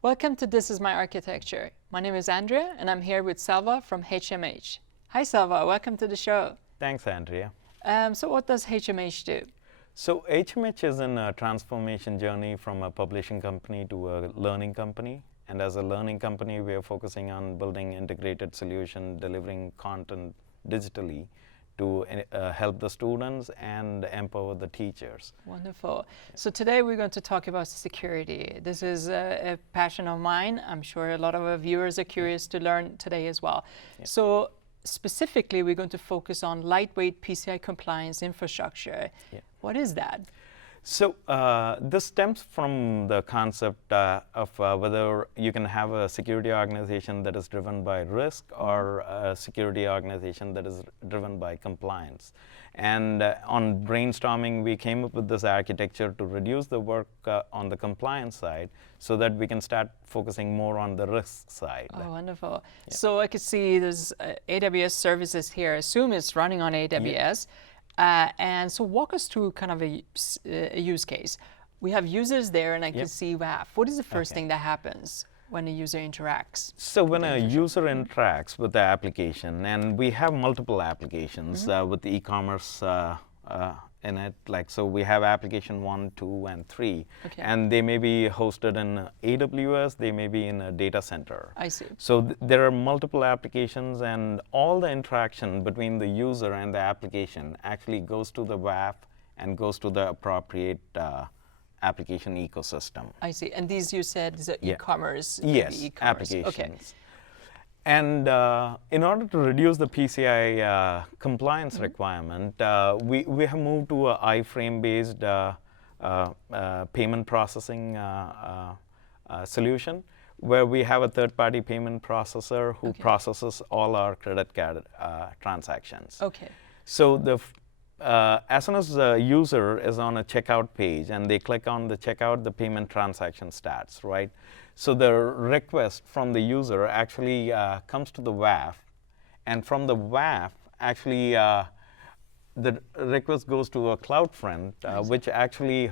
Welcome to This Is My Architecture. My name is Andrea, and I'm here with Salva from HMH. Hi, Salva. Welcome to the show. Thanks, Andrea. So what does HMH do? So HMH is in a transformation journey from a publishing company to a learning company. And as a learning company, we are focusing on building integrated solution, delivering content digitally to help the students and empower the teachers. Wonderful. So today we're going to talk about security. This is a passion of mine. I'm sure a lot of our viewers are curious to learn today as well. Yeah. So specifically, we're going to focus on lightweight PCI compliance infrastructure. Yeah. What is that? So this stems from the concept of whether you can have a security organization that is driven by risk or a security organization that is driven by compliance. And on brainstorming, we came up with this architecture to reduce the work on the compliance side so that we can start focusing more on the risk side. Oh, wonderful. Yeah. So I could see there's AWS services here. Assume it's running on AWS. Yeah. And so walk us through kind of a use case. We have users there, and I can see WAF. What is the first thing that happens when a user interacts? So when a user interacts with the application, and we have multiple applications with the e-commerce in it, like so we have application 1, 2, and 3, and they may be hosted in AWS, they may be in a data center. I see. So there are multiple applications, and all the interaction between the user and the application actually goes to the WAF and goes to the appropriate application ecosystem. I see. And these you said is e-commerce? Yes, e-commerce. applications. Okay. And in order to reduce the PCI compliance requirement, we have moved to a iframe-based payment processing solution, where we have a third-party payment processor who processes all our credit card transactions. Okay. So as soon as the user is on a checkout page and they click on the checkout, the payment transaction starts, right? So the request from the user actually comes to the WAF, and from the WAF, actually the request goes to a CloudFront, which actually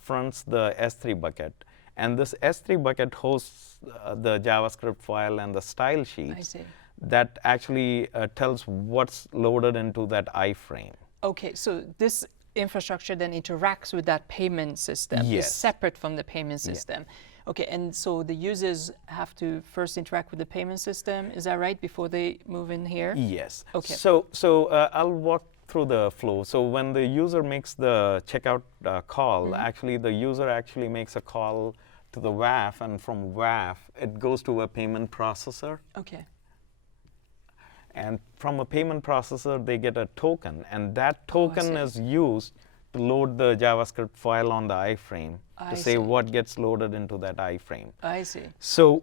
fronts the S3 bucket. And this S3 bucket hosts the JavaScript file and the style sheets that actually tells what's loaded into that iframe. Okay, so this infrastructure then interacts with that payment system. Yes. It's separate from the payment system. Yeah. Okay, and so the users have to first interact with the payment system, is that right, before they move in here? Yes. Okay. So I'll walk through the flow. So when the user makes the checkout call, actually the user actually makes a call to the WAF, and from WAF, it goes to a payment processor. Okay. And from a payment processor, they get a token, and that token is used to load the JavaScript file on the iframe to say what gets loaded into that iframe. I see. So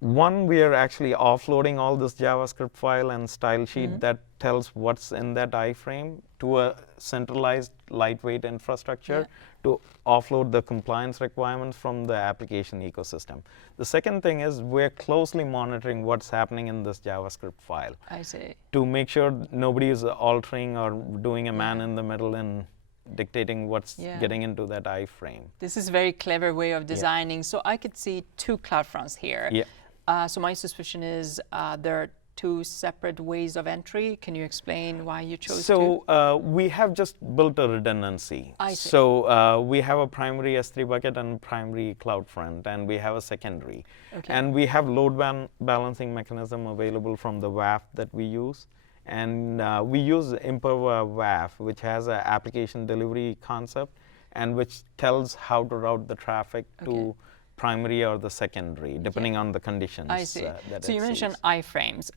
one, we are actually offloading all this JavaScript file and style sheet that tells what's in that iframe to a centralized lightweight infrastructure to offload the compliance requirements from the application ecosystem. The second thing is we're closely monitoring what's happening in this JavaScript file. I see. To make sure nobody is altering or doing a man in the middle and dictating what's getting into that iframe. This is a very clever way of designing. So I could see two CloudFronts here. Yeah. So my suspicion is there are two separate ways of entry. Can you explain why you chose two? So we have just built a redundancy. I see. So we have a primary S3 bucket and primary CloudFront, and we have a secondary. Okay. And we have load balancing mechanism available from the WAF that we use. And we use Imperva WAF, which has an application delivery concept and which tells how to route the traffic to primary or the secondary, depending on the conditions. I see. That so you it mentioned sees. iframes.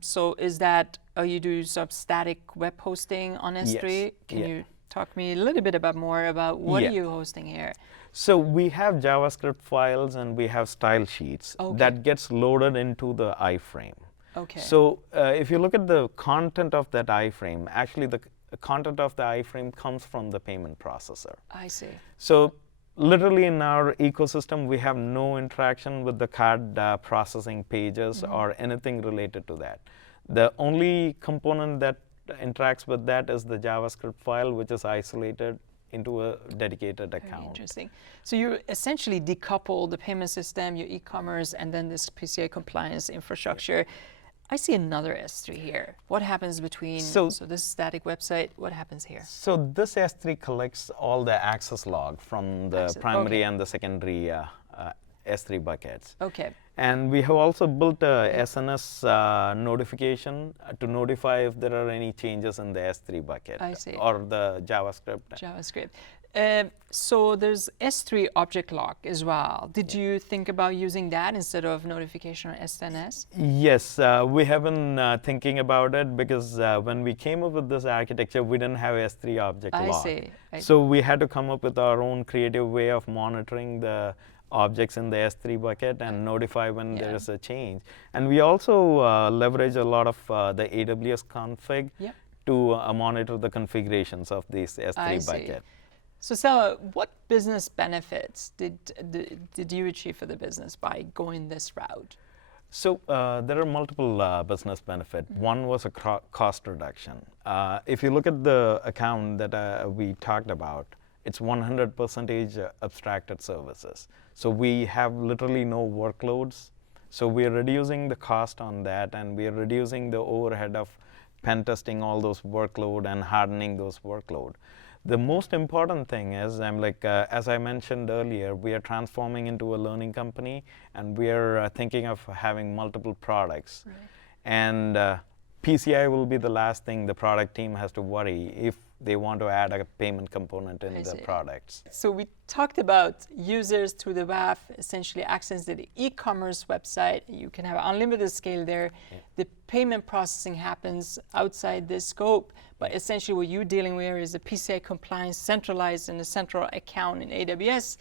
So is that, you do some static web hosting on S3? Yes. Can you talk me a little bit more about what are you hosting here? So we have JavaScript files and we have style sheets that gets loaded into the iframe. Okay. So if you look at the content of that iframe, actually the content of the iframe comes from the payment processor. I see. So literally in our ecosystem, we have no interaction with the card processing pages or anything related to that. The only component that interacts with that is the JavaScript file, which is isolated into a dedicated Very account. interesting. So you essentially decouple the payment system, your e-commerce, and then this PCI compliance infrastructure. I see another S3 here. What happens between, so this static website, what happens here? So this S3 collects all the access log from the primary and the secondary S3 buckets. Okay. And we have also built a SNS notification to notify if there are any changes in the S3 bucket. I see. Or the JavaScript. JavaScript. So there's S3 object lock as well. Did you think about using that instead of notification on SNS? Yes, we have been thinking about it because when we came up with this architecture, we didn't have S3 object lock. I see. So we had to come up with our own creative way of monitoring the objects in the S3 bucket and notify when there is a change. And we also leverage a lot of the AWS config to monitor the configurations of this S3 bucket. So Sela, what business benefits did you achieve for the business by going this route? So there are multiple business benefits. One was a cost reduction. If you look at the account that we talked about, it's 100% abstracted services. So we have literally no workloads. So we are reducing the cost on that, and we are reducing the overhead of pen testing all those workload and hardening those workload. The most important thing is, as I mentioned earlier, we are transforming into a learning company, and we are thinking of having multiple products. Right. And PCI will be the last thing the product team has to worry if they want to add a payment component in the products. So we talked about users through the WAF essentially accessing the e-commerce website. You can have unlimited scale there. Yeah. The payment processing happens outside this scope, but essentially what you're dealing with is the PCI compliance centralized in a central account in AWS.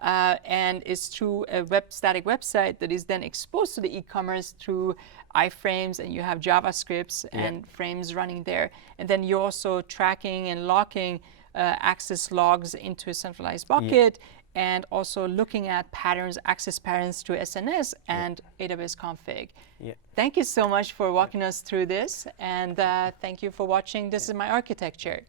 And it's through a static website that is then exposed to the e-commerce through iframes, and you have JavaScripts and frames running there. And then you're also tracking and locking access logs into a centralized bucket, and also looking at patterns, access patterns to SNS and AWS config. Thank you so much for walking us through this, and thank you for watching This Is My Architecture.